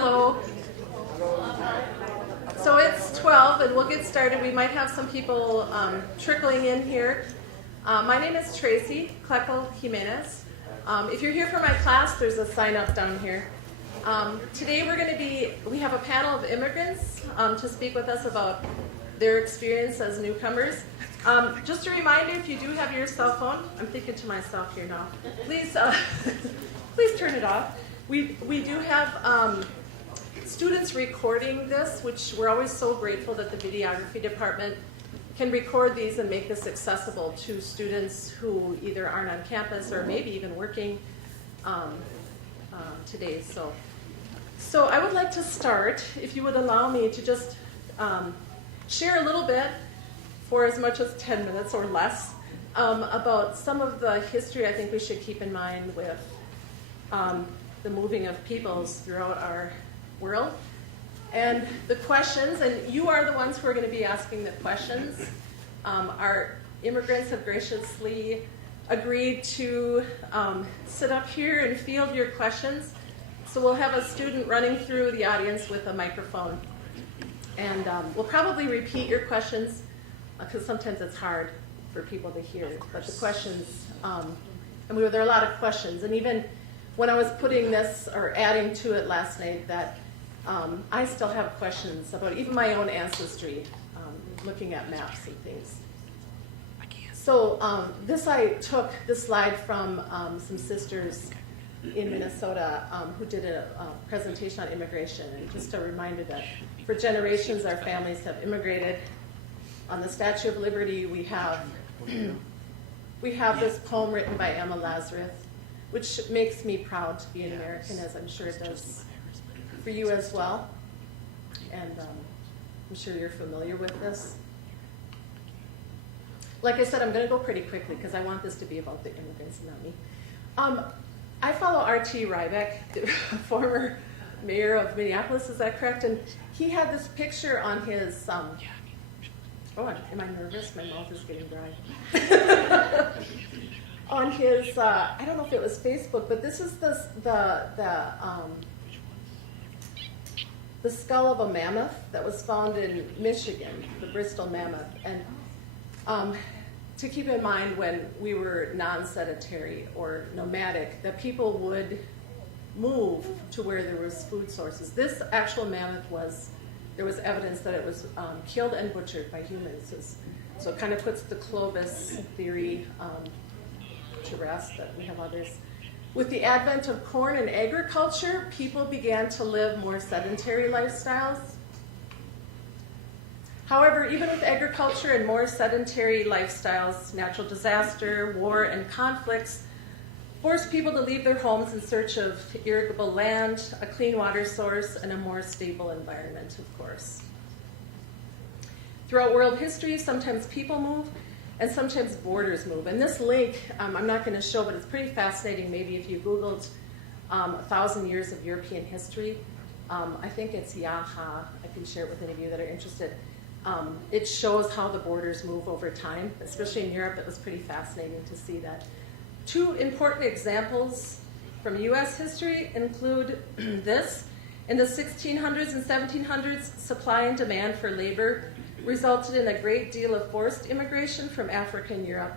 Hello. So it's 12 and we'll get started. We might have some people trickling in here. My name is Tracy Kleckel Jimenez. If you're here for my class, there's a sign up down here. Today we have a panel of immigrants to speak with us about their experience as newcomers. Just a reminder, if you do have your cell phone, I'm thinking to myself here now, please turn it off. We do have students recording this, which we're always so grateful that the videography department can record these and make this accessible to students who either aren't on campus or maybe even working today. So I would like to start, if you would allow me to just share a little bit, for as much as 10 minutes or less, about some of the history I think we should keep in mind with the moving of peoples throughout our world. And the questions, and you are the ones who are going to be asking the questions. Our immigrants have graciously agreed to sit up here and field your questions. So we'll have a student running through the audience with a microphone. And we'll probably repeat your questions because sometimes it's hard for people to hear. But the questions, there are a lot of questions. And even when I was putting this or adding to it last night, that I still have questions about even my own ancestry, looking at maps and things. So I took this slide from some sisters in Minnesota who did a presentation on immigration, and just a reminder that for generations our families have immigrated. On the Statue of Liberty we have this poem written by Emma Lazarus, which makes me proud to be an American, as I'm sure it does for you as well. And I'm sure you're familiar with this. Like I said, I'm going to go pretty quickly because I want this to be about the immigrants and not me. I follow R.T. Rybak, the former mayor of Minneapolis, is that correct? And he had this picture on his, am I nervous? My mouth is getting dry. On his, I don't know if it was Facebook, but this is the skull of a mammoth that was found in Michigan, the Bristol mammoth. And to keep in mind, when we were non-sedentary or nomadic, that people would move to where there was food sources. This actual mammoth there was evidence that it was killed and butchered by humans. So it kind of puts the Clovis theory to rest, that we have others. With the advent of corn and agriculture, people began to live more sedentary lifestyles. However, even with agriculture and more sedentary lifestyles, natural disaster, war, and conflicts forced people to leave their homes in search of irrigable land, a clean water source, and a more stable environment, of course. Throughout world history, sometimes people move, and sometimes borders move. And this link, I'm not going to show, but it's pretty fascinating. Maybe if you Googled 1,000 years of European history, I think it's Yaha. I can share it with any of you that are interested. It shows how the borders move over time, especially in Europe. It was pretty fascinating to see that. Two important examples from U.S. history include this. In the 1600s and 1700s, supply and demand for labor resulted in a great deal of forced immigration from Africa and Europe.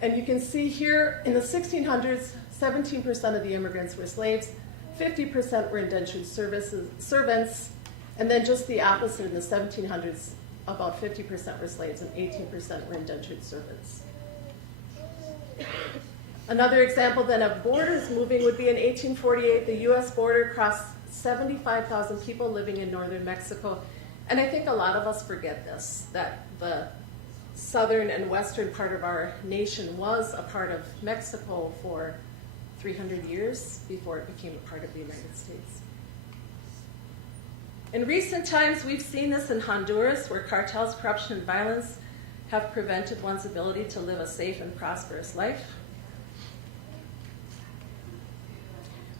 And you can see here, in the 1600s, 17% of the immigrants were slaves, 50% were indentured servants, and then just the opposite in the 1700s, about 50% were slaves and 18% were indentured servants. Another example then of borders moving would be in 1848, the U.S. border crossed 75,000 people living in northern Mexico. And I think a lot of us forget this, that the southern and western part of our nation was a part of Mexico for 300 years before it became a part of the United States. In recent times, we've seen this in Honduras, where cartels, corruption, and violence have prevented one's ability to live a safe and prosperous life.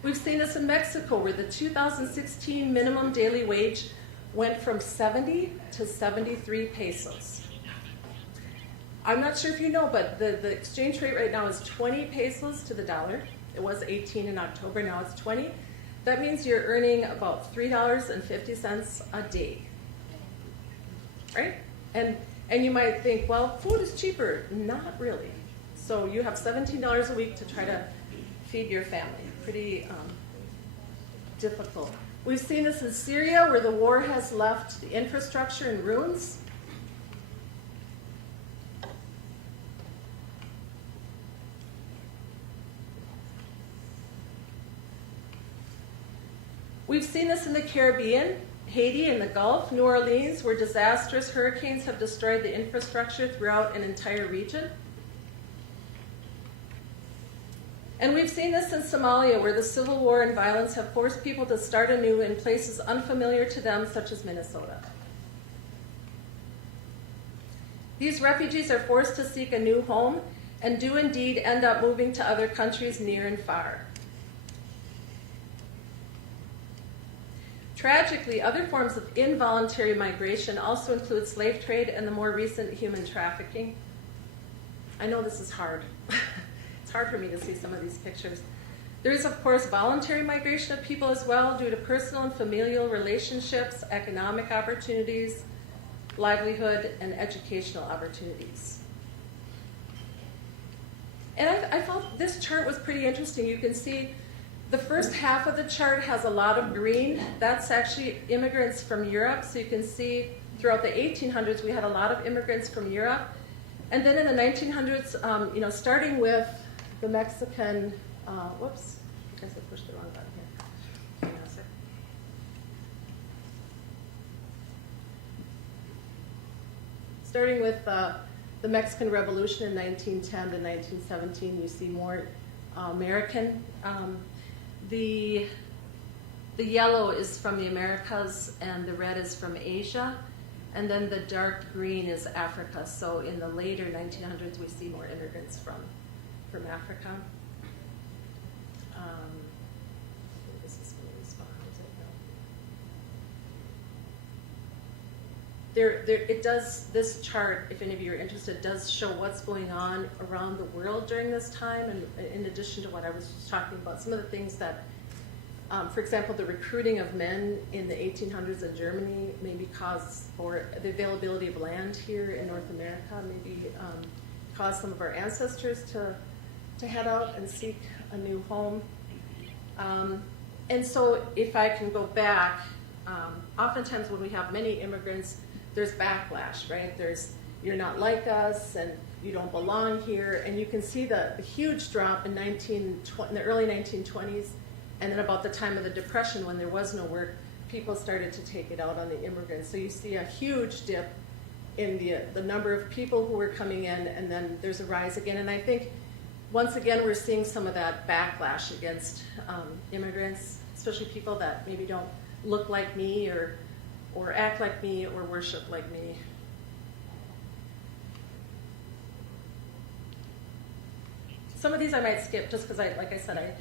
We've seen this in Mexico, where the 2016 minimum daily wage went from 70 to 73 pesos. I'm not sure if you know, but the exchange rate right now is 20 pesos to the dollar. It was 18 in October, now it's 20. that means you're earning about $3.50 a day, right? And you might think, well, food is cheaper. Not really. So you have $17 a week to try to feed your family. Pretty difficult. We've seen this in Syria, where the war has left the infrastructure in ruins. We've seen this in the Caribbean, Haiti and the Gulf, New Orleans, where disastrous hurricanes have destroyed the infrastructure throughout an entire region. And we've seen this in Somalia, where the civil war and violence have forced people to start anew in places unfamiliar to them, such as Minnesota. These refugees are forced to seek a new home and do indeed end up moving to other countries near and far. Tragically, other forms of involuntary migration also include slave trade and the more recent human trafficking. I know this is hard. It's hard for me to see some of these pictures. There is, of course, voluntary migration of people as well due to personal and familial relationships, economic opportunities, livelihood, and educational opportunities. And I thought this chart was pretty interesting. You can see the first half of the chart has a lot of green. That's actually immigrants from Europe. So you can see throughout the 1800s, we had a lot of immigrants from Europe. And then in the 1900s, starting with the Mexican, whoops, I guess I pushed the wrong button here. Hang on a sec. Starting with the Mexican Revolution in 1910 to 1917, you see more American. The yellow is from the Americas and the red is from Asia, and then the dark green is Africa. So in the later 1900s, we see more immigrants from Africa. This is really small. It does, this chart, if any of you are interested, does show what's going on around the world during this time, and in addition to what I was just talking about, some of the things that, for example, the recruiting of men in the 1800s in Germany maybe caused, or the availability of land here in North America maybe caused some of our ancestors to head out and seek a new home. And so if I can go back, oftentimes when we have many immigrants, there's backlash, right? There's, you're not like us, and you don't belong here. And you can see the huge drop in the early 1920s, and then about the time of the Depression, when there was no work, people started to take it out on the immigrants. So you see a huge dip in the number of people who were coming in, and then there's a rise again. And I think, once again, we're seeing some of that backlash against immigrants, especially people that maybe don't look like me or act like me or worship like me. Some of these I might skip just because, like I said, I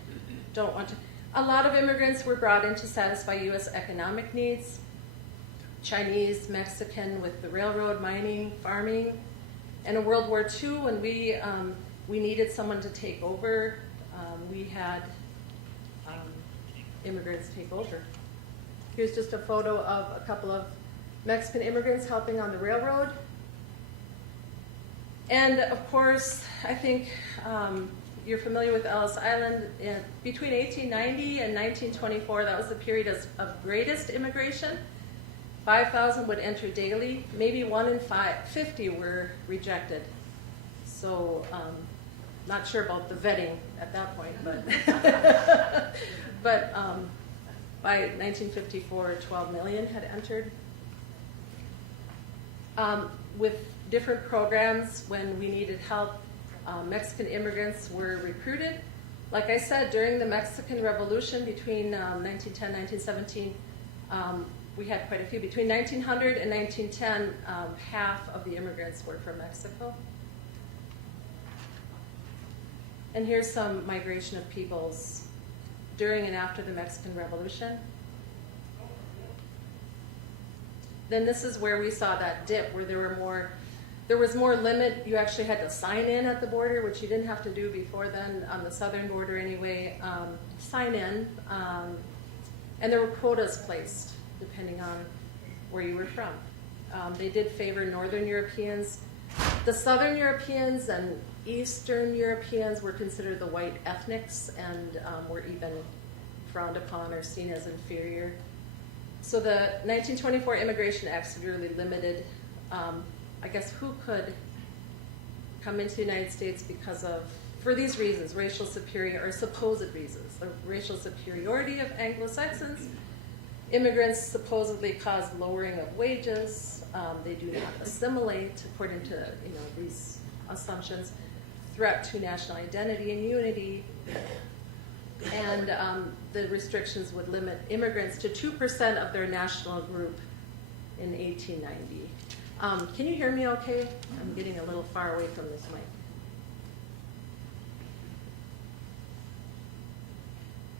don't want to. A lot of immigrants were brought in to satisfy U.S. economic needs. Chinese, Mexican with the railroad, mining, farming. And in World War II, when we needed someone to take over, we had immigrants take over. Here's just a photo of a couple of Mexican immigrants helping on the railroad. And of course, I think you're familiar with Ellis Island. Between 1890 and 1924, that was the period of greatest immigration. 5,000 would enter daily. Maybe 1 in 50 were rejected. So, not sure about the vetting at that point, but by 1954, 12 million had entered. With different programs, when we needed help, Mexican immigrants were recruited. Like I said, during the Mexican Revolution between 1910 and 1917, we had quite a few. Between 1900 and 1910, half of the immigrants were from Mexico. And here's some migration of peoples during and after the Mexican Revolution. Then this is where we saw that dip, where there was more limit. You actually had to sign in at the border, which you didn't have to do before then, on the southern border anyway. Sign in, And there were quotas placed, depending on where you were from. They did favor Northern Europeans. The Southern Europeans and Eastern Europeans were considered the white ethnics and were even frowned upon or seen as inferior. So the 1924 Immigration Act severely limited, I guess, who could come into the United States because of, for these reasons, racial superiority, or supposed reasons, the racial superiority of Anglo-Saxons. Immigrants supposedly caused lowering of wages. They do not assimilate, according to these assumptions. Threat to national identity and unity. And the restrictions would limit immigrants to 2% of their national group in 1890. Can you hear me okay? I'm getting a little far away from this mic.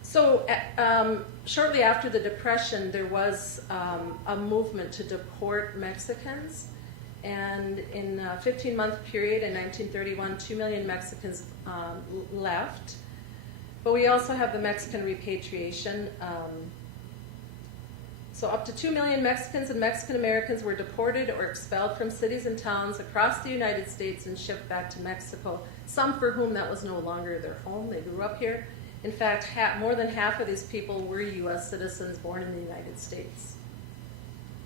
So shortly after the Depression, there was a movement to deport Mexicans. And in a 15-month period in 1931, 2 million Mexicans left. But we also have the Mexican repatriation. So up to 2 million Mexicans and Mexican Americans were deported or expelled from cities and towns across the United States and shipped back to Mexico, some for whom that was no longer their home. They grew up here. In fact, more than half of these people were U.S. citizens born in the United States.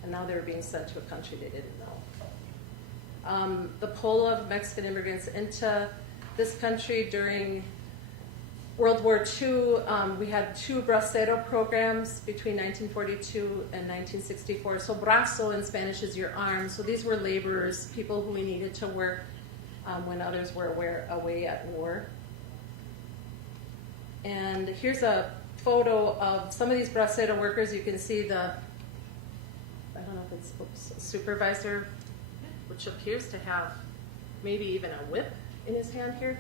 And now they were being sent to a country they didn't know. The pull of Mexican immigrants into this country during World War II, we had 2 bracero programs between 1942 and 1964. So brazo in Spanish is your arm. So these were laborers, people who we needed to work when others were away at war. And here's a photo of some of these bracero workers. You can see I don't know if it's a supervisor, which appears to have maybe even a whip in his hand here.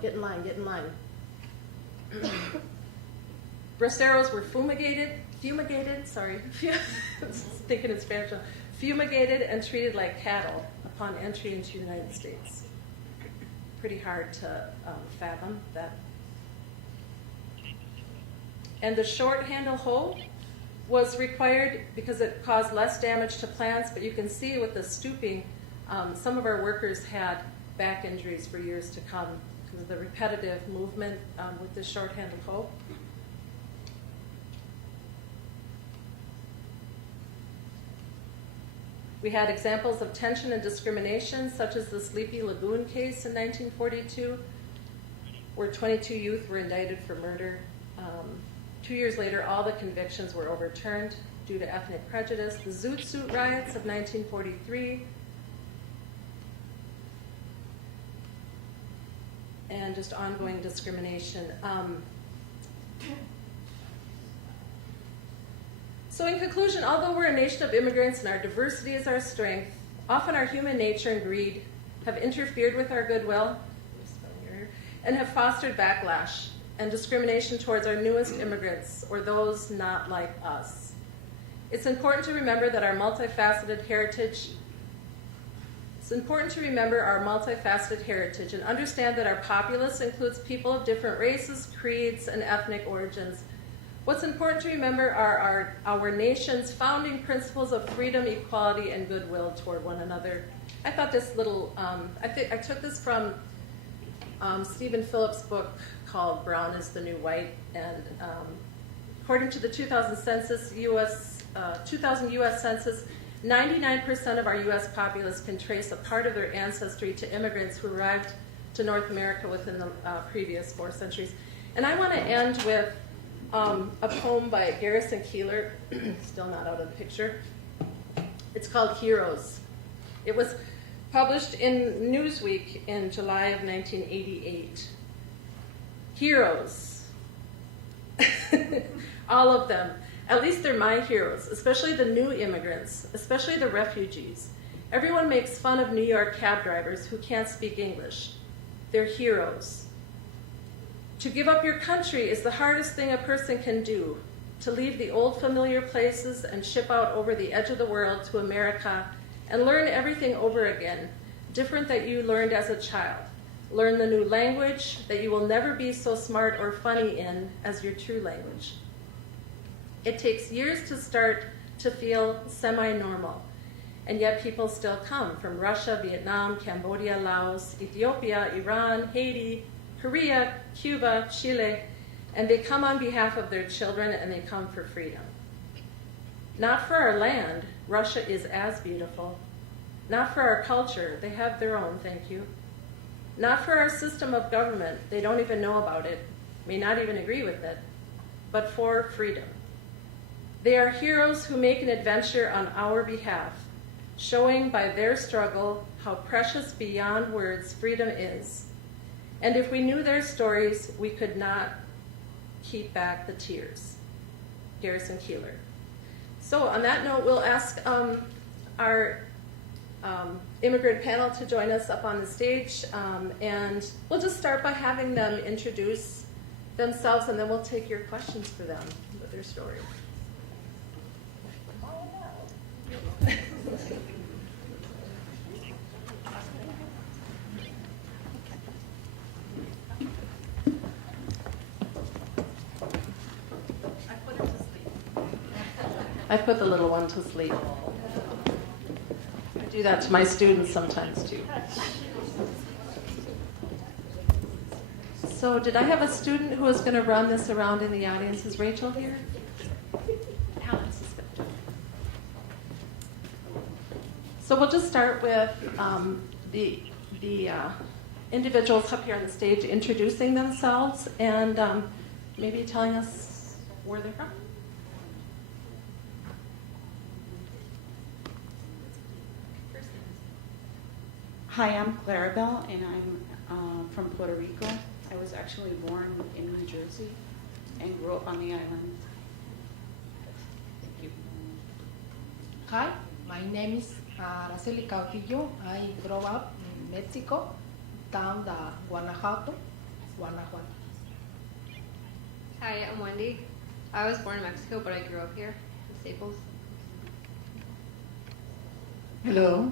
Get in line, get in line. Braceros were fumigated, thinking in Spanish, fumigated and treated like cattle upon entry into the United States. Pretty hard to fathom that. And the short handle hoe was required because it caused less damage to plants, but you can see with the stooping, some of our workers had back injuries for years to come because of the repetitive movement with this short handle hoe. We had examples of tension and discrimination, such as the Sleepy Lagoon case in 1942, where 22 youth were indicted for murder. 2 years later, all the convictions were overturned due to ethnic prejudice. The Zoot Suit riots of 1943, and just ongoing discrimination. So in conclusion, although we're a nation of immigrants and our diversity is our strength, often our human nature and greed have interfered with our goodwill and have fostered backlash and discrimination towards our newest immigrants or those not like us. It's important to remember that our multifaceted heritage and understand that our populace includes people of different races, creeds, and ethnic origins. What's important to remember are our nation's founding principles of freedom, equality, and goodwill toward one another. I thought this little, I took this from Stephen Phillips' book called Brown is the New White, and according to the 2000 U.S. Census, 99% of our U.S. populace can trace a part of their ancestry to immigrants who arrived to North America within the previous 4 centuries. And I want to end with a poem by Garrison Keillor, still not out of the picture. It's called Heroes. It was published in Newsweek in July of 1988. Heroes. All of them. At least they're my heroes, especially the new immigrants, especially the refugees. Everyone makes fun of New York cab drivers who can't speak English. They're heroes. To give up your country is the hardest thing a person can do. To leave the old familiar places and ship out over the edge of the world to America and learn everything over again, different that you learned as a child. Learn the new language that you will never be so smart or funny in as your true language. It takes years to start to feel semi-normal, and yet people still come from Russia, Vietnam, Cambodia, Laos, Ethiopia, Iran, Haiti, Korea, Cuba, Chile, and they come on behalf of their children and they come for freedom. Not for our land, Russia is as beautiful. Not for our culture, they have their own, thank you. Not for our system of government, they don't even know about it, may not even agree with it, but for freedom. They are heroes who make an adventure on our behalf, showing by their struggle how precious beyond words freedom is. And if we knew their stories, we could not keep back the tears. Garrison Keillor. So on that note, we'll ask our immigrant panel to join us up on the stage, and we'll just start by having them introduce themselves, and then we'll take your questions for them with their story. I put the little one to sleep. I do that to my students sometimes too. So did I have a student who was going to run this around in the audience? Is Rachel here? Alex is going to do it. So we'll just start with the individuals up here on the stage introducing themselves and maybe telling us where they're from. Hi, I'm Clarabelle, and I'm from Puerto Rico. I was actually born in New Jersey and grew up on the island. Thank you. Hi, my name is Araceli Cauquillo. I grew up in Mexico, town Guanajuato. Hi, I'm Wendy. I was born in Mexico, but I grew up here in Staples. Hello,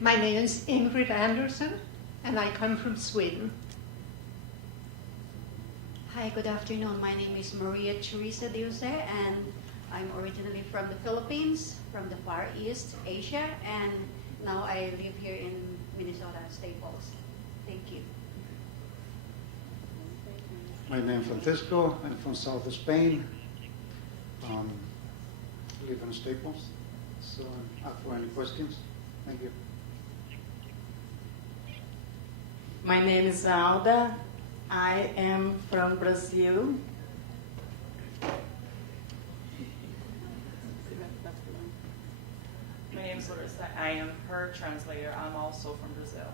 my name is Ingrid Anderson, and I come from Sweden. Hi, good afternoon. My name is Maria Teresa Diose, and I'm originally from the Philippines, from the Far East Asia, and now I live here in Minnesota, Staples. Thank you. My name is Francisco. I'm from south of Spain. Live in Staples. So ask for any questions. Thank you. My name is Alda. I am from Brazil. My name is Larissa. I am her translator. I'm also from Brazil.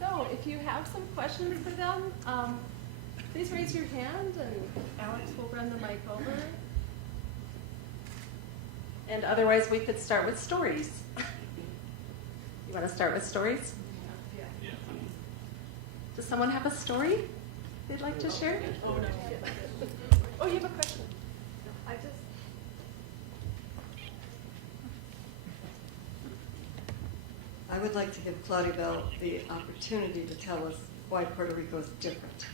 So if you have some questions for them, please raise your hand and Alex will run the mic over. And otherwise we could start with stories. You want to start with stories? Yeah. Does someone have a story they'd like to share? Oh, no. Oh, you have a question. I would like to give Clarabelle the opportunity to tell us why Puerto Rico is different.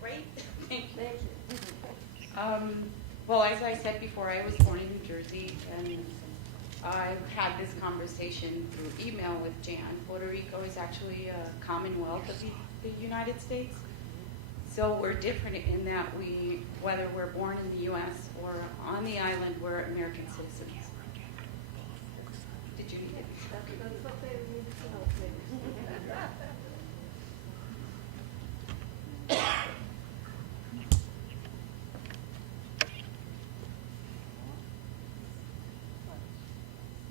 Great. Thank you. Well, as I said before, I was born in New Jersey, and I've had this conversation through email with Jan. Puerto Rico is actually a commonwealth of the United States. So we're different in that whether we're born in the U.S. or on the island, we're American citizens. Did you need it? That's what they need to know.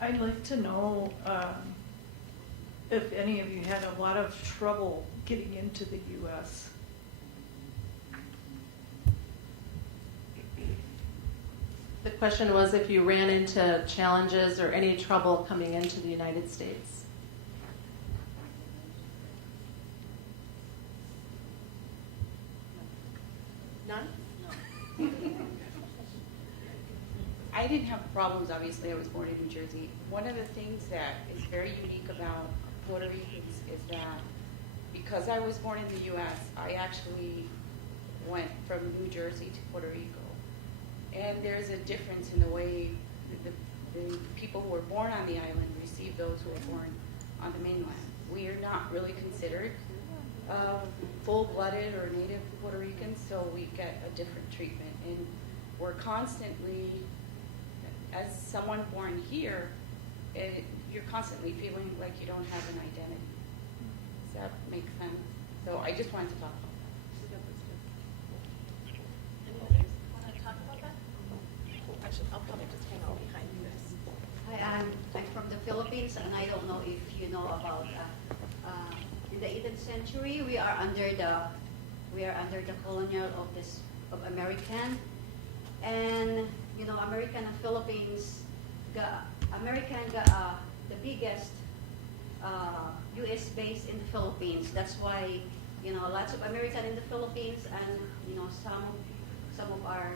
I'd like to know if any of you had a lot of trouble getting into the U.S. The question was if you ran into challenges or any trouble coming into the United States. None? No. I didn't have problems, obviously. I was born in New Jersey. One of the things that is very unique about Puerto Ricans is that because I was born in the U.S., I actually went from New Jersey to Puerto Rico. And there's a difference in the way the people who were born on the island receive those who were born on the mainland. We are not really considered full-blooded or native Puerto Ricans, so we get a different treatment. And we're constantly, as someone born here, you're constantly feeling like you don't have an identity. Does that make sense? So I just wanted to talk about that. Anyone want to talk about that? Actually, I'll probably just hang out behind you guys. Hi, I'm from the Philippines, and I don't know if you know about in the 18th century we are under the colonial of American, and you know American and Philippines got the biggest U.S. base in the Philippines. That's why you know lots of American in the Philippines, and you know some of our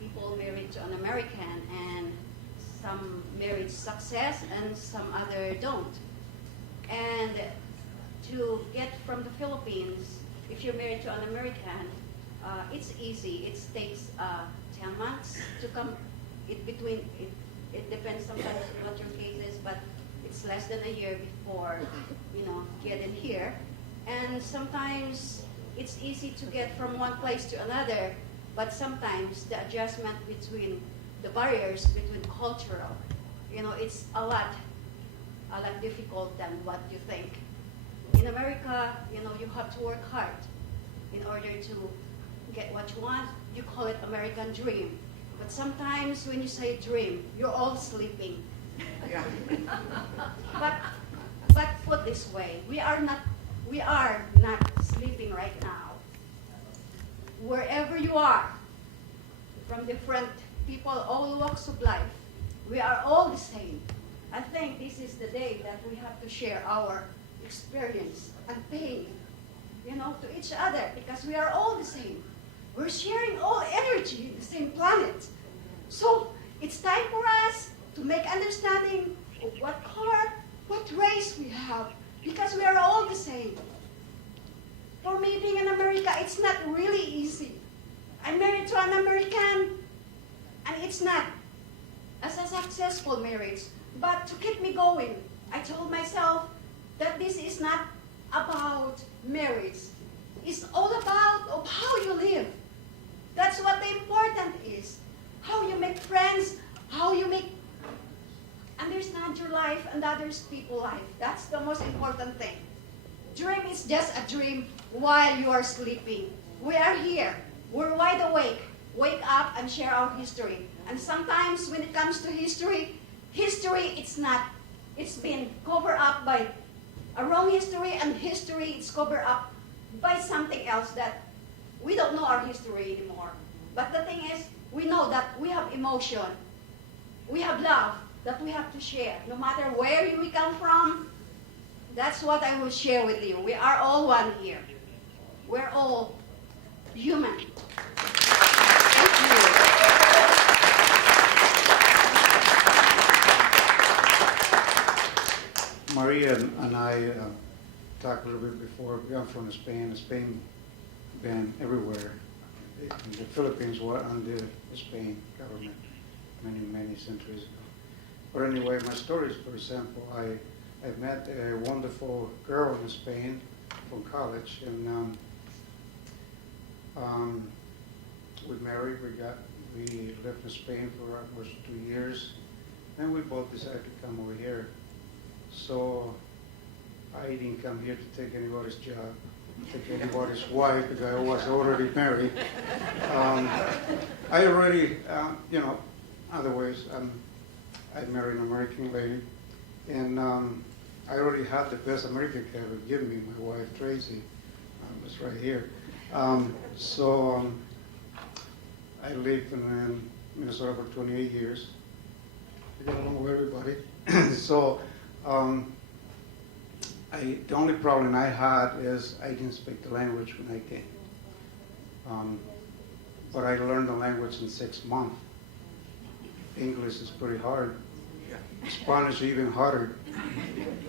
people married to an American, and some marriage success and some other don't. And to get from the Philippines, if you're married to an American, it's easy. It takes 10 months to come. It depends sometimes on what your case is, but it's less than a year before you know getting here. And sometimes it's easy to get from one place to another, but sometimes the adjustment between the barriers between cultural, you know, it's a lot difficult than what you think. In America, you know, you have to work hard in order to get what you want. You call it American dream. But sometimes when you say dream, you're all sleeping. Yeah. But put this way, we are not sleeping right now. Wherever you are, from different people, all walks of life, we are all the same. I think this is the day that we have to share our experience and pain, you know, to each other, because we are all the same. We're sharing all energy in the same planet. So it's time for us to make understanding of what color, what race we have, because we are all the same. For me, being in America, it's not really easy. I'm married to an American, and it's not as a successful marriage. But to keep me going, I told myself that this is not about marriage. It's all about of how you live. That's what the important is. How you make friends, how you understand your life and others people's life. That's the most important thing. Dream is just a dream while you are sleeping. We are here. We're wide awake. Wake up and share our history. And sometimes when it comes to history, it's not. It's been covered up by a wrong history, and history is covered up by something else that we don't know our history anymore. But the thing is, we know that we have emotion. We have love that we have to share. No matter where we come from, that's what I will share with you. We are all one here. We're all human. Thank you. Maria and I talked a little bit before. I'm from Spain. Spain been everywhere. The Philippines were under the Spain government many centuries ago. But anyway, my story is very simple. I met a wonderful girl in Spain from college, and we married. We lived in Spain for almost 2 years. Then we both decided to come over here. So I didn't come here to take anybody's job, take anybody's wife, because I was already married. I already, otherwise, I married an American lady, and I already had the best American could ever give me, my wife Tracy, was right here. So I lived in Minnesota for 28 years. I got along with everybody. So the only problem I had is I didn't speak the language when I came. But I learned the language in 6 months. English is pretty hard. Spanish even harder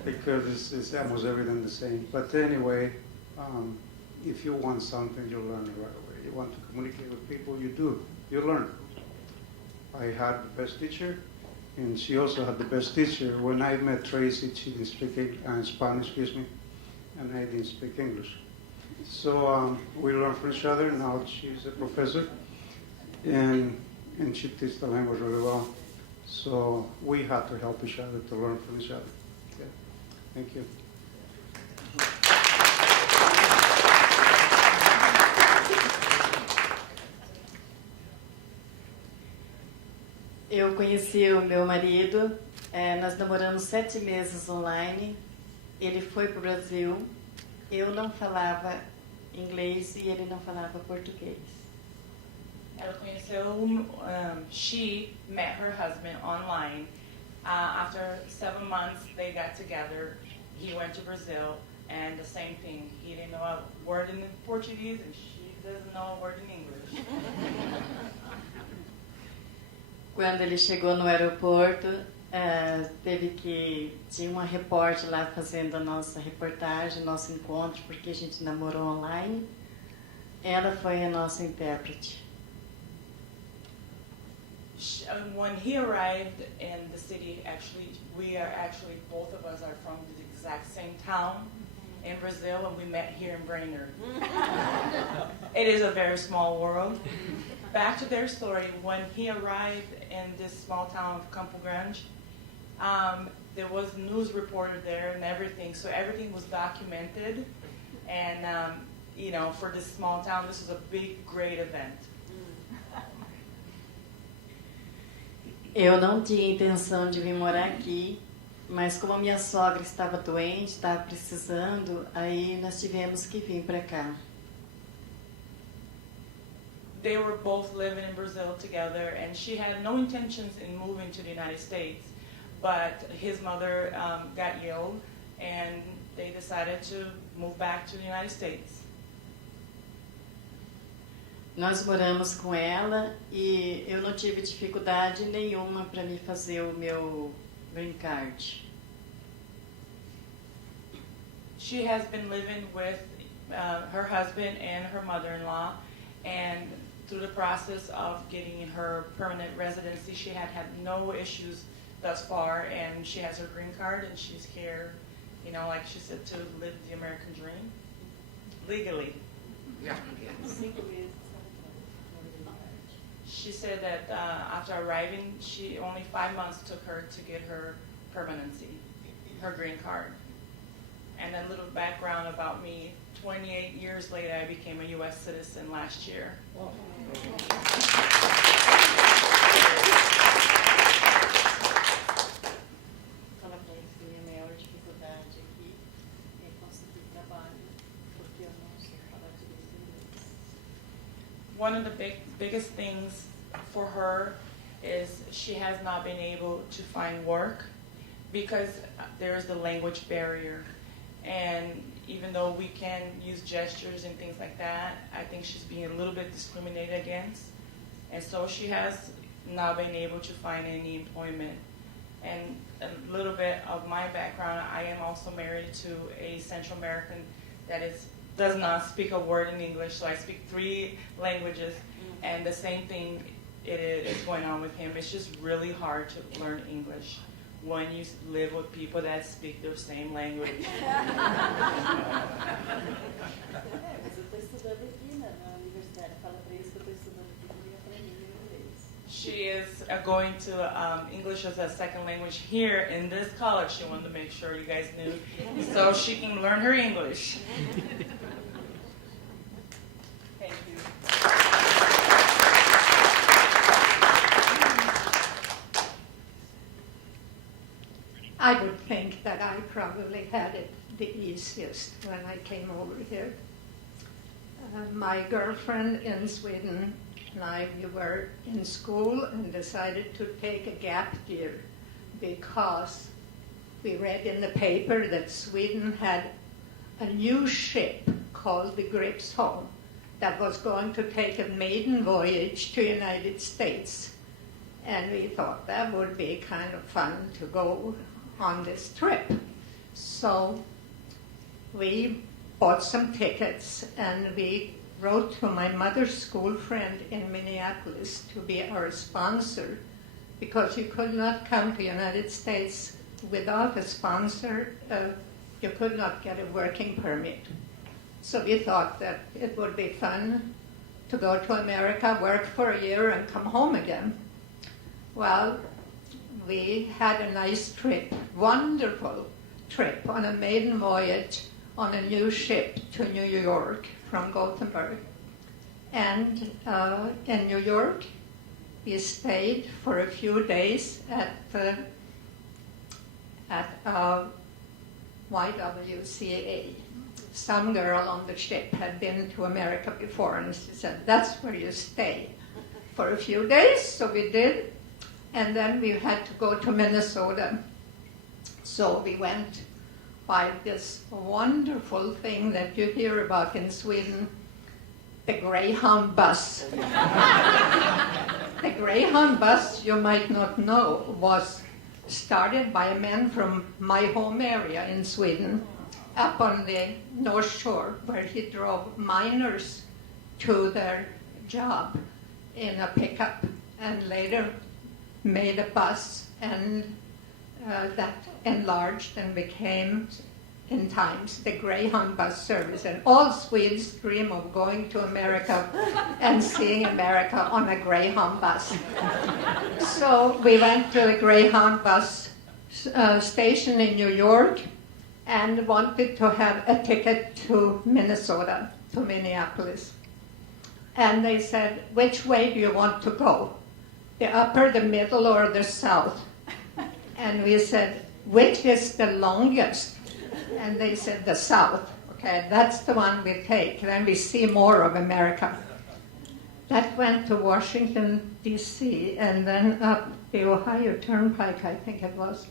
because it's almost everything the same. But anyway, if you want something, you learn it right away. You want to communicate with people, you do. You learn. I had the best teacher, and she also had the best teacher. When I met Tracy, she didn't speak Spanish, and I didn't speak English. So we learned from each other. Now she's a professor, and she teaches the language really well. So we had to help each other to learn from each other. Okay. Thank you. Eu conheci o meu marido, nós namoramos 7 meses online, ele foi para o Brasil, eu não falava inglês e ele não falava português. Ela conheceu, she met her husband online. After 7 months, they got together. He went to Brazil, and the same thing. He didn't know a word in Portuguese, and she doesn't know a word in English. Quando ele chegou no aeroporto, tinha uma repórter lá fazendo a nossa reportagem, nosso encontro, porque a gente namorou online. Ela foi a nossa intérprete. When he arrived in the city, both of us are from the exact same town in Brazil, and we met here in Brainerd. It is a very small world. Back to their story, when he arrived in this small town of Campo Grande, there was a news reporter there and everything, so everything was documented. And, for this small town, this is a big, great event. Eu não tinha intenção de vir morar aqui, mas como a minha sogra estava doente, estava precisando, aí nós tivemos que vir para cá. They were both living in Brazil together, and she had no intentions in moving to the United States, but his mother got ill, and they decided to move back to the United States. Nós moramos com ela e eu não tive dificuldade nenhuma para me fazer o meu green card. She has been living with her husband and her mother-in-law, and through the process of getting her permanent residency, she had no issues thus far, and she has her green card, and she's here, like she said, to live the American dream legally. Yeah. She said that after arriving, only 5 months took her to get her permanency, her green card. And a little background about me, 28 years later, I became a U.S. citizen last year. Wow. Fala para eles que minha maior dificuldade aqui é conseguir trabalho, porque eu não sei falar direito inglês. One of the biggest things for her is she has not been able to find work because there is the language barrier. And even though we can use gestures and things like that, I think she's being a little bit discriminated against. And so she has not been able to find any employment. And a little bit of my background, I am also married to a Central American that does not speak a word in English, so I speak 3 languages, and the same thing is going on with him. It's just really hard to learn English when you live with people that speak their same language. She is going to English as a second language here in this college. She wanted to make sure you guys knew, so she can learn her English. Thank you. I would think that I probably had it the easiest when I came over here. My girlfriend in Sweden and I, we were in school and decided to take a gap year because we read in the paper that Sweden had a new ship called the Gripsholm that was going to take a maiden voyage to the United States. And we thought that would be kind of fun to go on this trip. So we bought some tickets, and we wrote to my mother's school friend in Minneapolis to be our sponsor, because you could not come to the United States without a sponsor. You could not get a working permit. So we thought that it would be fun to go to America, work for a year, and come home again. Well, we had a nice trip, wonderful trip on a maiden voyage on a new ship to New York from Gothenburg. And in New York, we stayed for a few days at YWCA. Some girl on the ship had been to America before, and she said, that's where you stay for a few days. So we did, and then we had to go to Minnesota. So we went by this wonderful thing that you hear about in Sweden, the Greyhound bus. The Greyhound bus, you might not know, was started by a man from my home area in Sweden, up on the North Shore, where he drove miners to their job in a pickup, and later made a bus, and that enlarged and became, in times, the Greyhound bus service. And all Swedes dream of going to America and seeing America on a Greyhound bus. So we went to the Greyhound bus station in New York and wanted to have a ticket to Minnesota, to Minneapolis. And they said, which way do you want to go? The upper, the middle, or the south? And we said, which is the longest? And they said, the south. Okay, that's the one we take. Then we see more of America. That went to Washington, D.C., and then up the Ohio Turnpike, I think it was.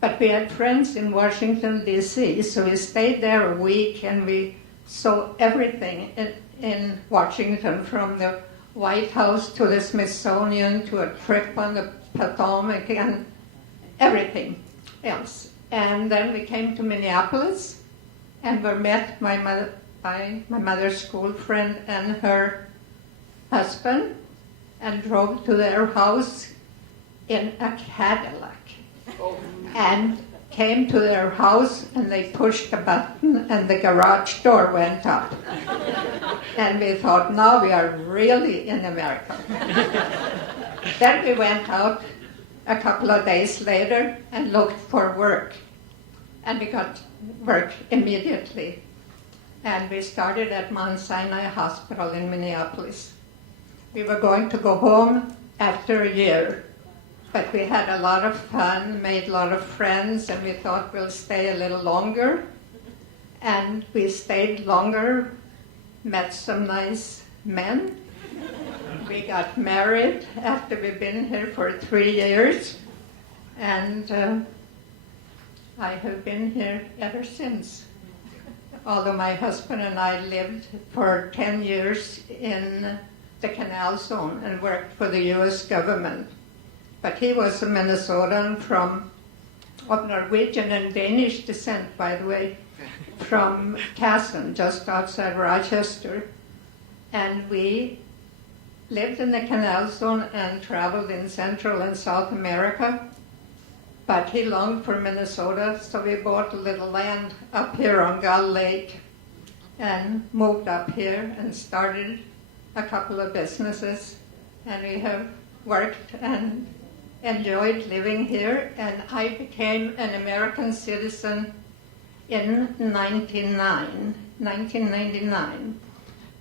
But we had friends in Washington, D.C., so we stayed there a week, and we saw everything in Washington, from the White House to the Smithsonian to a trip on the Potomac and everything else. And then we came to Minneapolis and were met by my mother's school friend and her husband, and drove to their house in a Cadillac. And came to their house, and they pushed a button and the garage door went up. And we thought, now we are really in America. Then we went out a couple of days later and looked for work. And we got work immediately. And we started at Mount Sinai Hospital in Minneapolis. We were going to go home after a year, but we had a lot of fun, made a lot of friends, and we thought we'll stay a little longer. And we stayed longer, met some nice men. We got married after we've been here for 3 years, and I have been here ever since. Although my husband and I lived for 10 years in the Canal Zone and worked for the U.S. government. But he was a Minnesotan of Norwegian and Danish descent, by the way, from Kasson, just outside Rochester. And we lived in the Canal Zone and traveled in Central and South America. But he longed for Minnesota, so we bought a little land up here on Gull Lake and moved up here and started a couple of businesses. And we have worked and enjoyed living here. And I became an American citizen in 1999,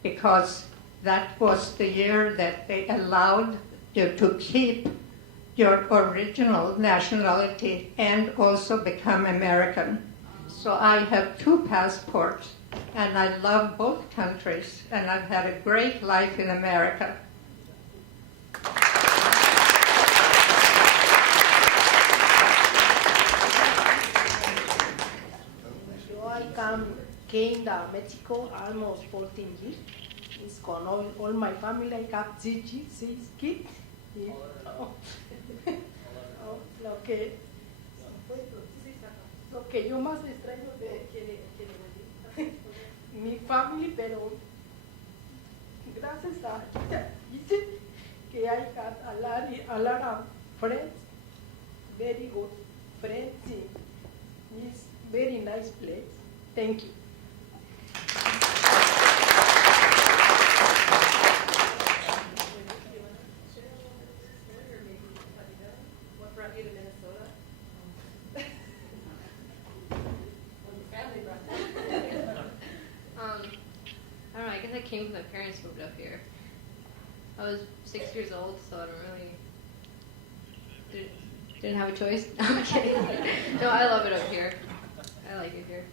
because that was the year that they allowed you to keep your original nationality and also become American. So I have 2 passports, and I love both countries, and I've had a great life in America. Came to Mexico almost 14 years. It's gone all my family. I have Gigi, 6 kids. Yeah. Oh. Oh, okay. Okay, yo más les traigo de family, pero gracias a dice que I got a lot of friends, very good friends. It's very nice place. Thank you. What brought you to Minnesota? Family brought I don't know. I guess I came when my parents moved up here. I was 6 years old, so I don't really didn't have a choice. I'm kidding. No, I love it up here. I like it here.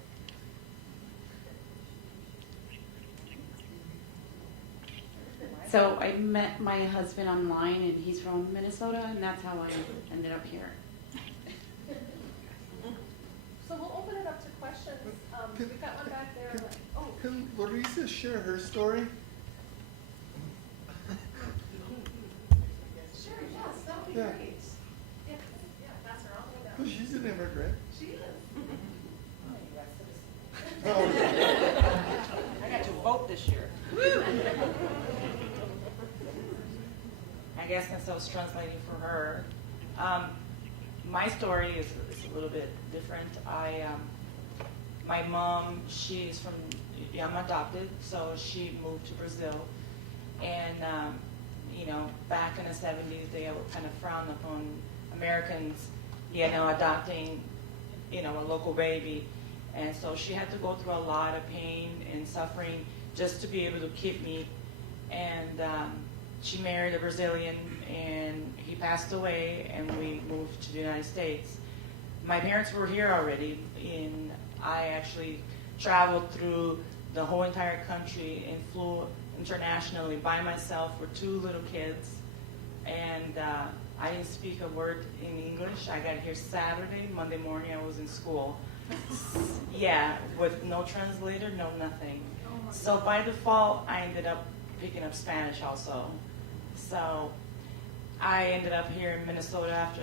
So I met my husband online, and he's from Minnesota, and that's how I ended up here. So we'll open it up to questions. We've got one back there. Can Larissa share her story? Sure, yes, that would be Yeah. great. Yeah, pass her on. Oh, she's an immigrant. She is. Oh. I got to vote this year. I guess since I was translating for her, my story is a little bit different. My mom, she's from, I'm adopted, so she moved to Brazil. And, back in the 70s, they were kind of frowned upon Americans, adopting, a local baby. And so she had to go through a lot of pain and suffering just to be able to keep me. And she married a Brazilian, and he passed away, and we moved to the United States. My parents were here already, and I actually traveled through the whole entire country and flew internationally by myself with 2 little kids. And I didn't speak a word in English. I got here Saturday, Monday morning I was in school. Yeah, with no translator, no nothing. So by default, I ended up picking up Spanish also. So I ended up here in Minnesota after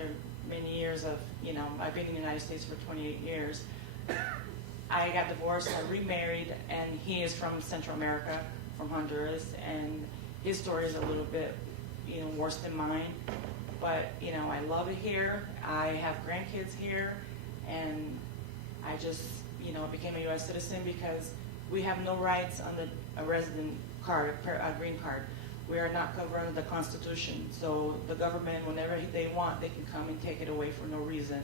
many years of, I've been in the United States for 28 years. I got divorced, I remarried, and he is from Central America, from Honduras, and his story is a little bit, worse than mine. But, I love it here. I have grandkids here, and I just, became a U.S. citizen because we have no rights under a resident card, a green card. We are not covered under the Constitution. So the government, whenever they want, they can come and take it away for no reason.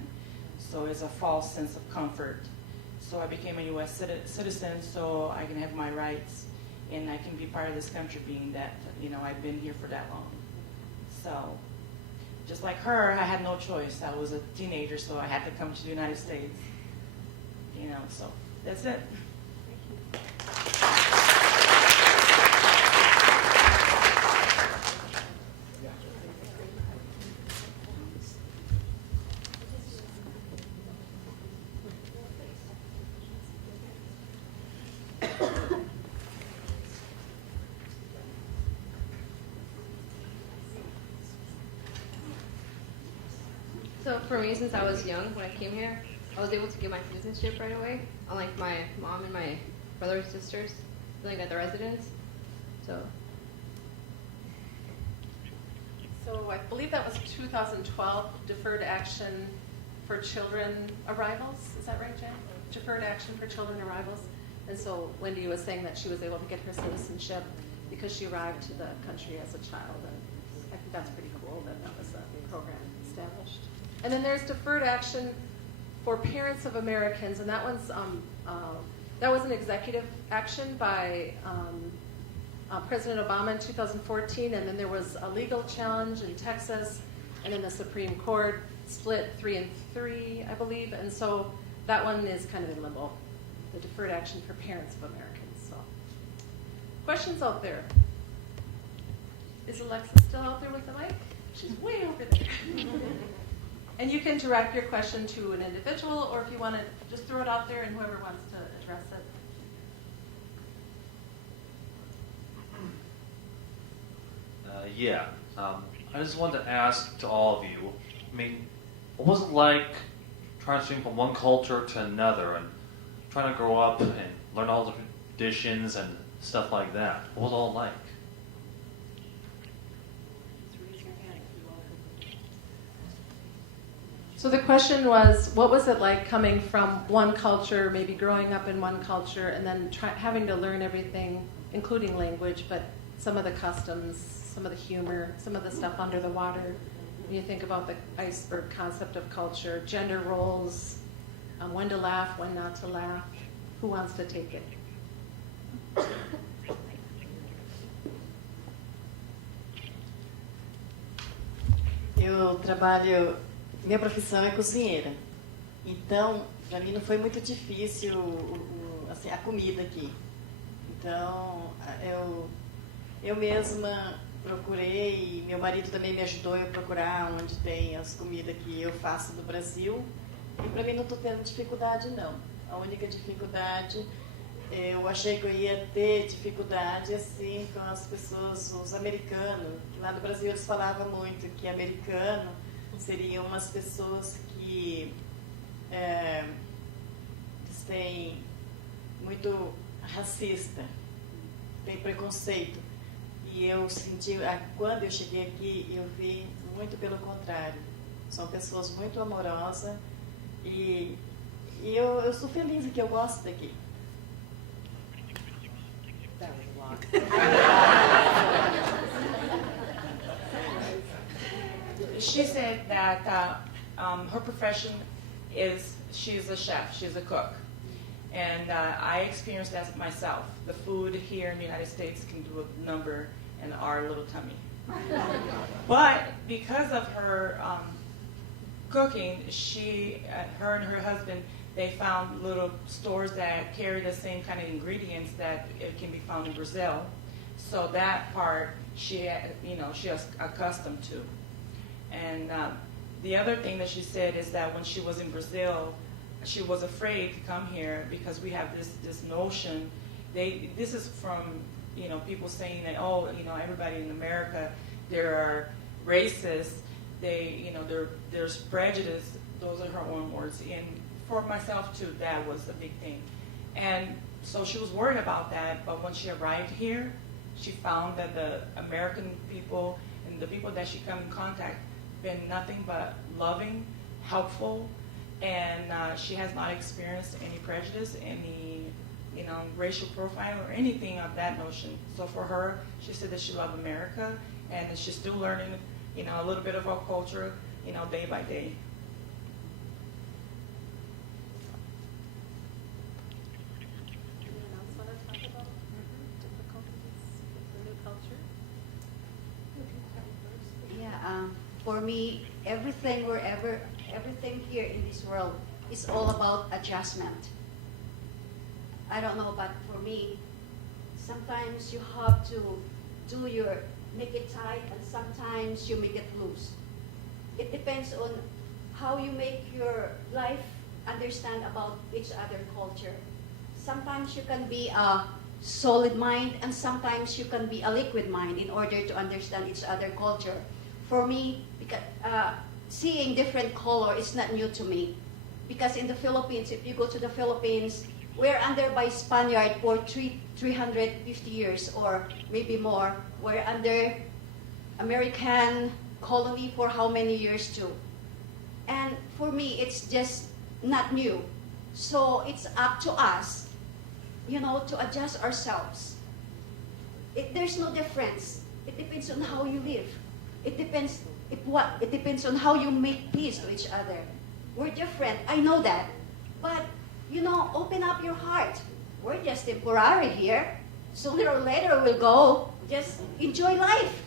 So it's a false sense of comfort. So I became a U.S. citizen so I can have my rights and I can be part of this country, being that, I've been here for that long. So just like her, I had no choice. I was a teenager, so I had to come to the United States. So that's it. So for me, since I was young when I came here, I was able to get my citizenship right away, unlike my mom and my brothers and sisters living at the residence. So I believe that was 2012, deferred action for children arrivals. Is that right, Jen? Deferred action for children arrivals. And so Wendy was saying that she was able to get her citizenship because she arrived to the country as a child. And I think that's pretty cool that that was a program established. And then there's deferred action for parents of Americans, and that one's that was an executive action by President Obama in 2014, and then there was a legal challenge in Texas, and then the Supreme Court split 3-3, I believe, and so that one is kind of in limbo, the deferred action for parents of Americans. So, questions out there? Is Alexa still out there with the mic? She's way over there. And you can direct your question to an individual, or if you want to just throw it out there and whoever wants to address it. I just wanted to ask to all of you, what was it like transferring from one culture to another and trying to grow up and learn all the traditions and stuff like that? What was it all like? So the question was, what was it like coming from one culture, maybe growing up in one culture, and then having to learn everything, including language, but some of the customs, some of the humor, some of the stuff under the water. When you think about the iceberg concept of culture, gender roles, when to laugh, when not to laugh. Who wants to take it? Eu trabalho, minha profissão é cozinheira. Então, para mim não foi muito difícil assim, a comida aqui. Então, eu mesma procurei, meu marido também me ajudou a procurar onde tem as comidas que eu faço no Brasil. E para mim não estou tendo dificuldade, não. A única dificuldade, eu achei que eu ia ter dificuldade assim com as pessoas, os americanos. Que lá no Brasil eles falavam muito que americano seriam umas pessoas que eles têm muito racista, tem preconceito. E eu senti, quando eu cheguei aqui, eu vi muito pelo contrário. São pessoas muito amorosas e eu sou feliz que eu gosto daqui. She said that her profession is she's a chef, she's a cook. And I experienced that myself. The food here in the United States can do a number in our little tummy. But because of her cooking, her and her husband, they found little stores that carry the same kind of ingredients that it can be found in Brazil. So that part she was accustomed to. And the other thing that she said is that when she was in Brazil, she was afraid to come here because we have this notion. This is from people saying that everybody in America there are racists. There's prejudice. Those are her own words. And for myself too, that was a big thing. And so she was worried about that. But when she arrived here, she found that the American people and the people that she come in contact been nothing but loving, helpful. And she has not experienced any prejudice, any racial profile or anything of that notion. So for her, she said that she loved America, and that she's still learning, a little bit of our culture, day by day. Anyone else want to talk about difficulties with the new culture? Yeah, for me, everything here in this world is all about adjustment. I don't know, but for me, sometimes you have to make it tight, and sometimes you make it loose. It depends on how you make your life understand about each other culture. Sometimes you can be a solid mind, and sometimes you can be a liquid mind in order to understand each other culture. For me, because seeing different color is not new to me. Because in the Philippines, if you go to the Philippines, we're under by Spaniard for 350 years or maybe more. We're under American colony for how many years too. And for me, it's just not new. So it's up to us, to adjust ourselves. There's no difference. It depends on how you live. It depends on how you make peace to each other. We're different, I know that. But, open up your heart. We're just temporary here. Sooner or later we'll go. Just enjoy life.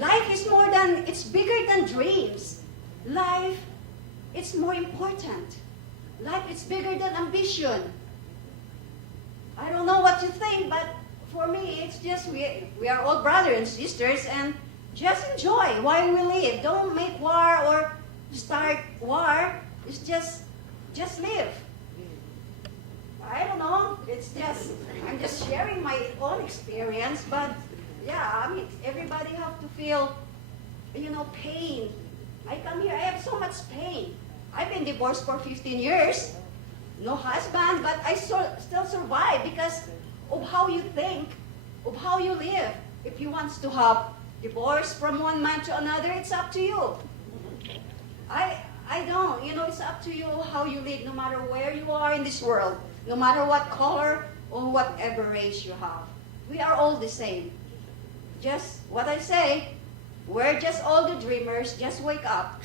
Life is it's bigger than dreams. Life, it's more important. Life is bigger than ambition. I don't know what you think, but for me, it's just we are all brothers and sisters, and just enjoy while we live. Don't make war or start war. It's just live. I don't know. I'm just sharing my own experience, but yeah, everybody have to feel, pain. I come here, I have so much pain. I've been divorced for 15 years. no husband, but I still survive because of how you think, of how you live. If you want to have divorce from one man to another, it's up to you. I don't. You know, it's up to you how you live, no matter where you are in this world, no matter what color or whatever race you have. We are all the same. Just what I say, we're just all the dreamers. Just wake up.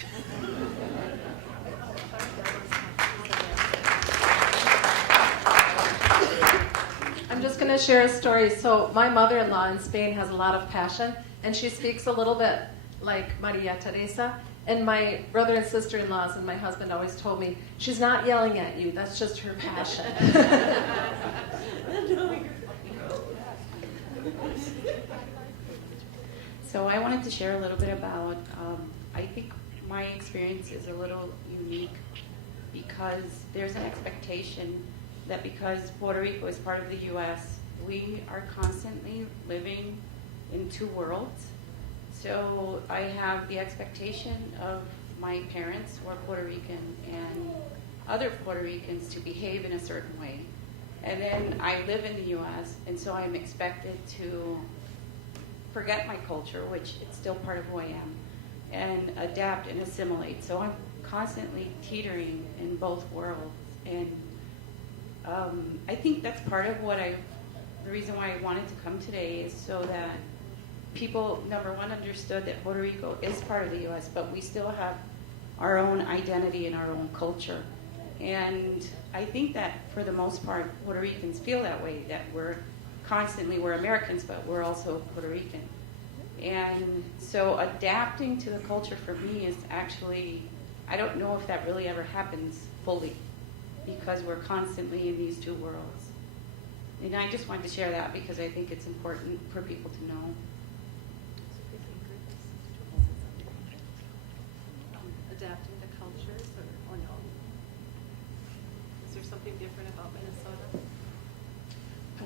I'm just going to share a story. So my mother-in-law in Spain has a lot of passion, and she speaks a little bit like Maria Teresa. And my brother and sister-in-laws and my husband always told me, she's not yelling at you, that's just her passion. So I wanted to share a little bit about, I think my experience is a little unique because there's an expectation that because Puerto Rico is part of the U.S., we are constantly living in two worlds. So I have the expectation of my parents who are Puerto Rican and other Puerto Ricans to behave in a certain way. And then I live in the U.S., and so I'm expected to forget my culture, which it's still part of who I am, and adapt and assimilate. So I'm constantly teetering in both worlds. And I think that's part of the reason why I wanted to come today is so that people, number one, understood that Puerto Rico is part of the U.S., but we still have our own identity and our own culture. And I think that for the most part, Puerto Ricans feel that way, that we're Americans, but we're also Puerto Rican. And so adapting to the culture for me is actually, I don't know if that really ever happens fully because we're constantly in these two worlds. And I just wanted to share that because I think it's important for people to know. Adapting to cultures or no? Is there something different about Minnesota?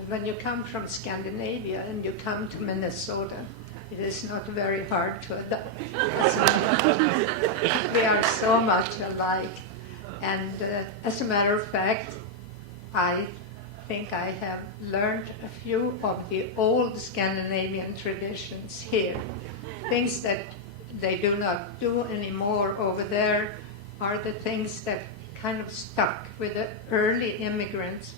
When you come from Scandinavia and you come to Minnesota, it is not very hard to adapt. We are so much alike. And as a matter of fact, I think I have learned a few of the old Scandinavian traditions here. Things that they do not do anymore over there are the things that kind of stuck with the early immigrants.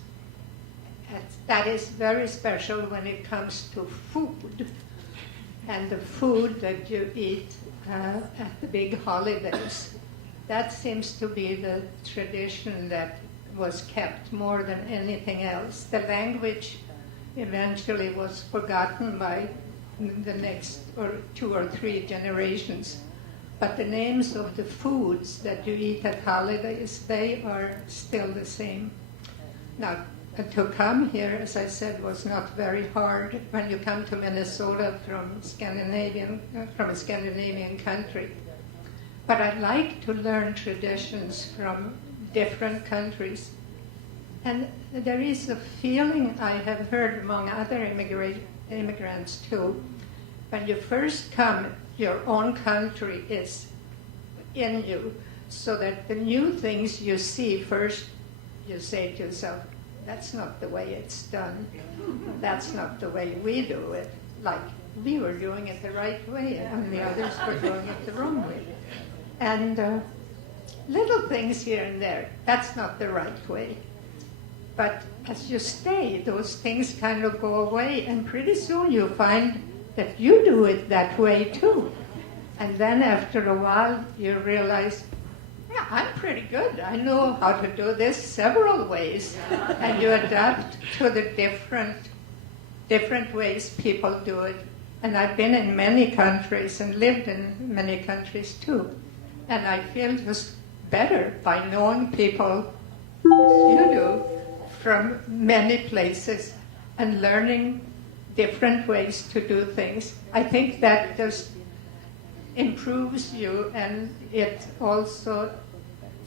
That is very special when it comes to food and the food that you eat at the big holidays. That seems to be the tradition that was kept more than anything else. The language eventually was forgotten by the next two or three generations. But the names of the foods that you eat at holidays, they are still the same. Now, to come here, as I said, was not very hard when you come to Minnesota from a Scandinavian country. But I like to learn traditions from different countries. And there is a feeling I have heard among other immigrants too. When you first come, your own country is in you, so that the new things you see first, you say to yourself, that's not the way it's done. That's not the way we do it. Like we were doing it the right way and the others were doing it the wrong way. And little things here and there, that's not the right way. But as you stay, those things kind of go away, and pretty soon you find that you do it that way too. And then after a while, you realize, yeah, I'm pretty good. I know how to do this several ways. And you adapt to the different ways people do it. And I've been in many countries and lived in many countries too. And I feel just better by knowing people, as you do, from many places and learning different ways to do things. I think that just improves you, and it also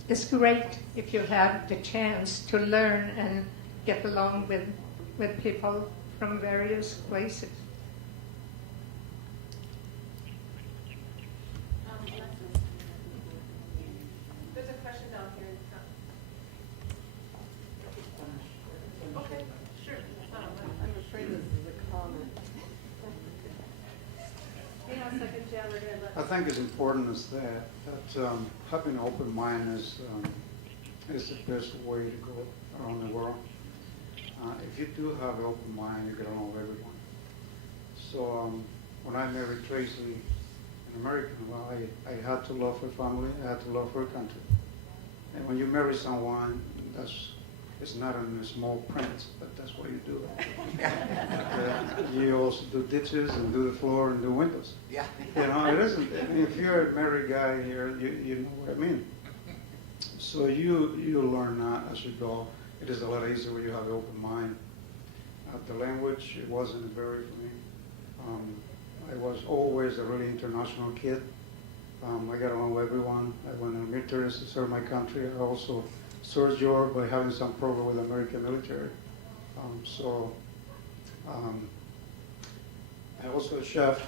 is great if you have the chance to learn and get along with people from various places. There's a question down here in front. I think it's important is that having an open mind is the best way to go around the world. If you do have an open mind, you get along with everyone. So when I married Tracy, an American, well, I had to love her family, I had to love her country. And when you marry someone, it's not in the small print, but that's what you do. You also do ditches and do the floor and do windows. Yeah. You know, it isn't. I mean, if you're a married guy here, you know what I mean. So you learn that as you go. It is a lot easier when you have an open mind. The language, it wasn't a barrier for me. I was always a really international kid. I got along with everyone. I went in the military to serve my country. I also served Europe by having some program with the American military. I'm also a chef,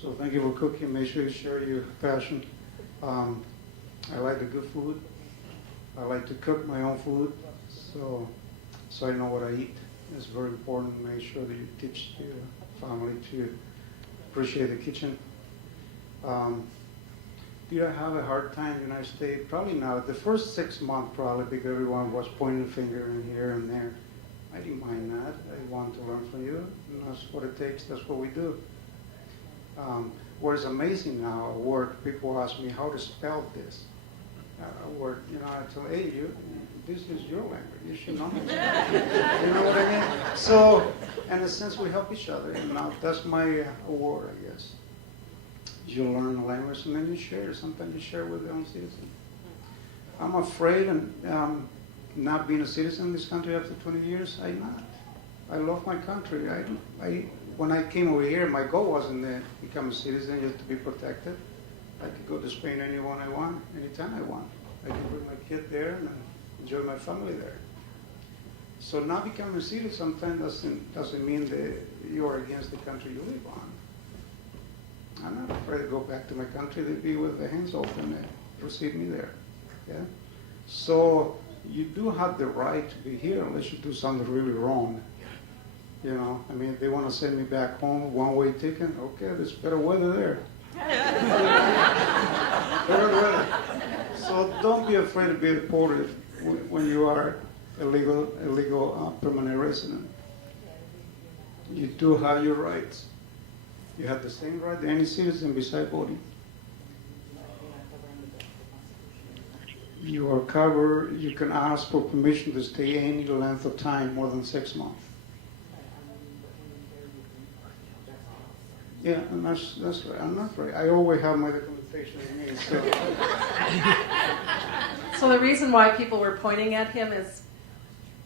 so thank you for cooking. Make sure you share your passion. I like the good food. I like to cook my own food, so I know what I eat. It's very important to make sure that you teach your family to appreciate the kitchen. Did I have a hard time in the United States? Probably not. The first 6 months, probably, because everyone was pointing a finger in here and there. I didn't mind that. I want to learn from you, and that's what it takes. That's what we do. What is amazing now, a word, people ask me how to spell this. A word, you know, I tell them, hey, this is your language. You should know it. You know what I mean? So, in a sense, we help each other. And now that's my award, I guess. You learn the language and then you share. Sometimes you share with your own citizen. I'm afraid of not being a citizen in this country after 20 years. I'm not. I love my country. When I came over here, my goal wasn't to become a citizen, just to be protected. I could go to Spain anyone I want, anytime I want. I could bring my kid there and enjoy my family there. So not becoming a citizen sometimes doesn't mean that you are against the country you live on. I'm not afraid to go back to my country to be with the hands open and receive me there. Yeah? So you do have the right to be here unless you do something really wrong. You know, I mean, if they want to send me back home, one-way ticket, okay, there's better weather there. Better weather. So don't be afraid to be deported when you are a legal permanent resident. You do have your rights. You have the same right to any citizen besides voting. You are covered. You can ask for permission to stay any length of time, more than 6 months. Yeah, and that's right. I'm not right. I always have my documentation with me. So the reason why people were pointing at him is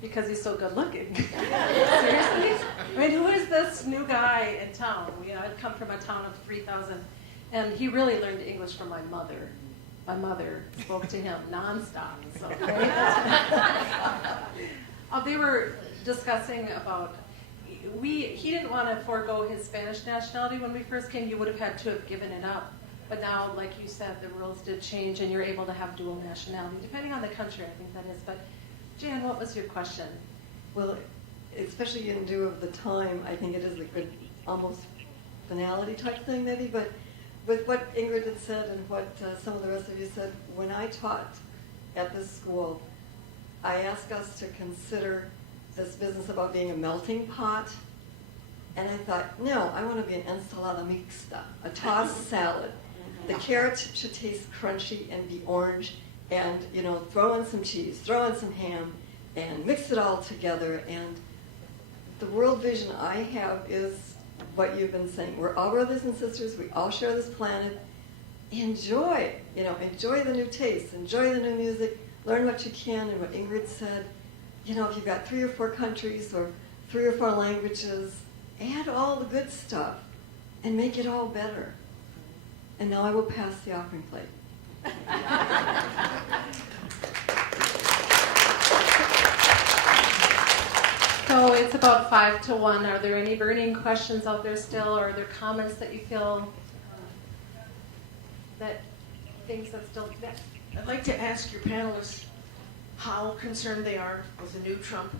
because he's so good looking. Seriously? I mean, who is this new guy in town? You know, I'd come from a town of 3,000, and he really learned English from my mother. My mother spoke to him nonstop. So they were discussing about he didn't want to forego his Spanish nationality when we first came. You would have had to have given it up. But now, like you said, the rules did change, and you're able to have dual nationality, depending on the country, I think that is. But Jan, what was your question? Well, especially in view of the time, I think it is a good, almost finality type thing maybe, but with what Ingrid had said and what some of the rest of you said, when I taught at this school, I asked us to consider this business about being a melting pot, and I thought, no, I want to be an ensalada mixta, a tossed salad. The carrots should taste crunchy and be orange, and you know, throw in some cheese, throw in some ham, and mix it all together. And the world vision I have is what you've been saying. We're all brothers and sisters. We all share this planet. Enjoy, you know, enjoy the new tastes, enjoy the new music, learn what you can. And what Ingrid said, you know, if you've got 3 or 4 countries or 3 or 4 languages, add all the good stuff and make it all better. And now I will pass the offering plate. So it's about 5 to 1. Are there any burning questions out there still, or are there comments that you feel that things that still? I'd like to ask your panelists how concerned they are with the new Trump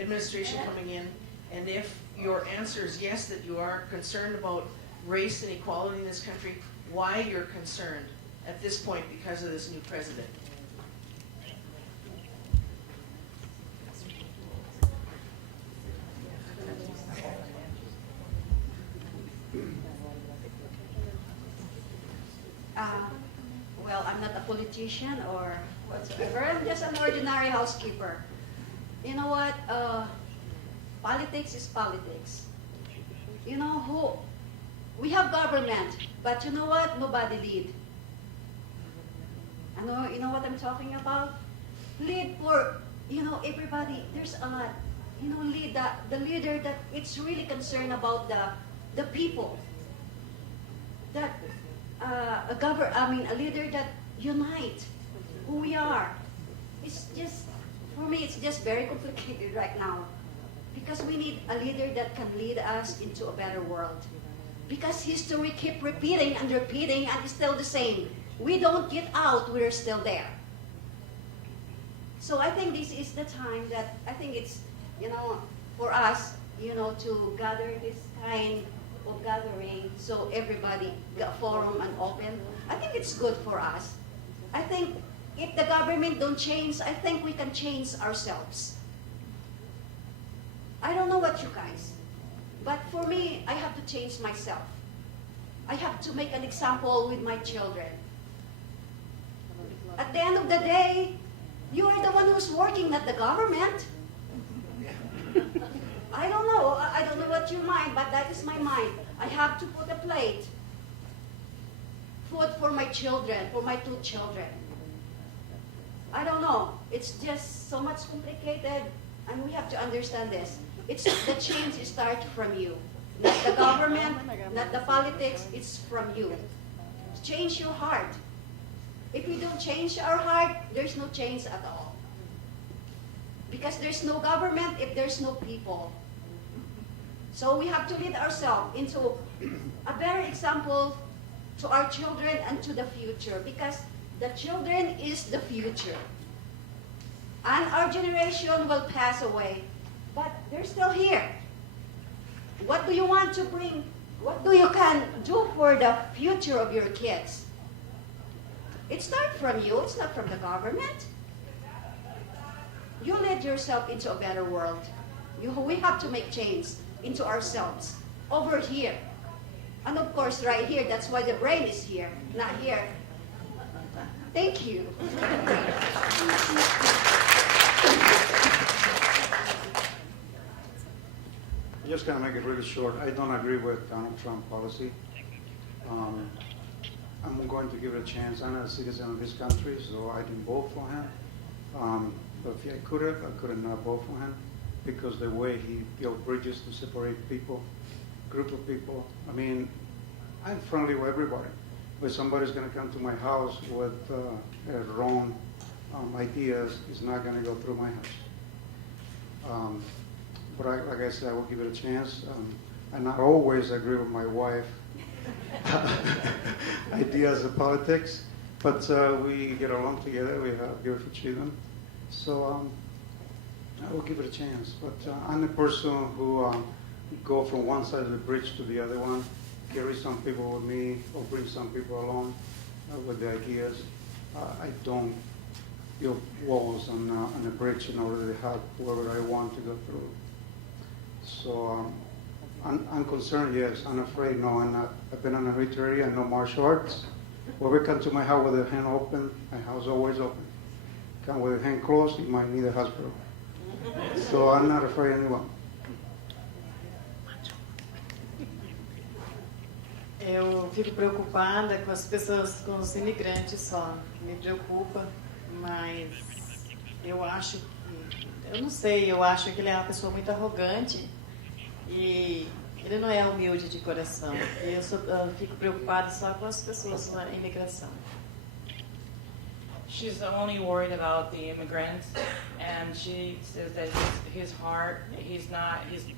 administration coming in, and if your answer is yes, that you are concerned about race and equality in this country, why you're concerned at this point because of this new president. Well, I'm not a politician or whatsoever. I'm just an ordinary housekeeper. You know what? Politics is politics. You know who? We have government, but you know what? Nobody lead. You know what I'm talking about? Lead for, everybody. There's a lot. Lead the leader that it's really concerned about the people. That a leader that unite who we are. It's just, for me, it's just very complicated right now. Because we need a leader that can lead us into a better world. Because history keep repeating and repeating and it's still the same. We don't get out, we're still there. So I think this is the time that, I think it's, for us, to gather this kind of gathering so everybody got forum and open. I think it's good for us. I think if the government don't change, I think we can change ourselves. I don't know what you guys, but for me, I have to change myself. I have to make an example with my children. At the end of the day, you are the one who's working, not the government. I don't know. I don't know what your mind, but that is my mind. I have to put a plate. Food for my children, for my 2 children. I don't know. It's just so much complicated, and we have to understand this. The change starts from you. Not the government, not the politics, it's from you. Change your heart. If we don't change our heart, there's no change at all. Because there's no government if there's no people. So we have to lead ourselves into a better example to our children and to the future. Because the children is the future. And our generation will pass away. But they're still here. What do you want to bring? What do you can do for the future of your kids? It starts from you. It's not from the government. You lead yourself into a better world. We have to make change into ourselves. Over here. And of course, right here. That's why the brain is here, not here. Thank you. I'm just going to make it really short. I don't agree with Donald Trump policy. I'm going to give it a chance. I'm not a citizen of this country, so I didn't vote for him. But if I could have not voted for him because the way he built bridges to separate people, group of people. I mean, I'm friendly with everybody. But somebody's going to come to my house with wrong ideas, it's not going to go through my house. But like I said, I will give it a chance. I not always agree with my wife ideas of politics, but we get along together. We have beautiful children, so I will give it a chance. But I'm the person who go from one side of the bridge to the other one, carry some people with me, or bring some people along with the ideas. I don't build walls on a bridge in order to help whoever I want to go through. So I'm concerned, yes. I'm afraid, no, I'm not. I've been on a military and no martial arts. Whoever comes to my house with a hand open, my house is always open. Come with a hand closed, you might need a hospital. So I'm not afraid of anyone. Eu fico preocupada com as pessoas, com os imigrantes só. Me preocupa, mas eu acho que, eu não sei, eu acho que ele é uma pessoa muito arrogante e ele não é humilde de coração. Eu fico preocupada só com as pessoas na imigração. She's only worried about the immigrants, and she says that his heart, he's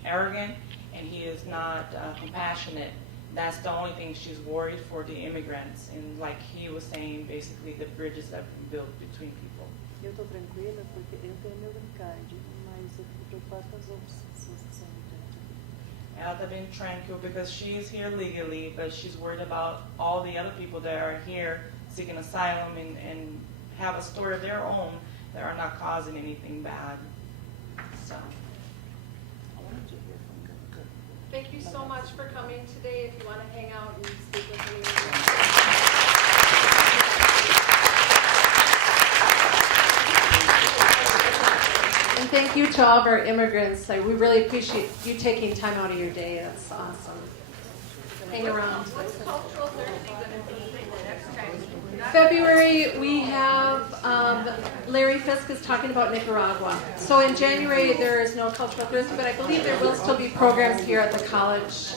arrogant, and he is not compassionate. That's the only thing she's worried for the immigrants. And like he was saying, basically the bridges that have been built between people. Eu estou tranquila porque eu tenho meu green card, mas eu fico preocupada com as outras pessoas que são imigrantes. Ela bem tranquil because she's here legally, but she's worried about all the other people that are here seeking asylum and have a story of their own that are not causing anything bad. So. Thank you so much for coming today. If you want to hang out and speak with me. And thank you to all of our immigrants. We really appreciate you taking time out of your day. That's awesome. Hang around. What's Cultural Thursday going to be the next time? February, we have Larry Fisk is talking about Nicaragua. So in January, there is no Cultural Thursday, but I believe there will still be programs here at the college.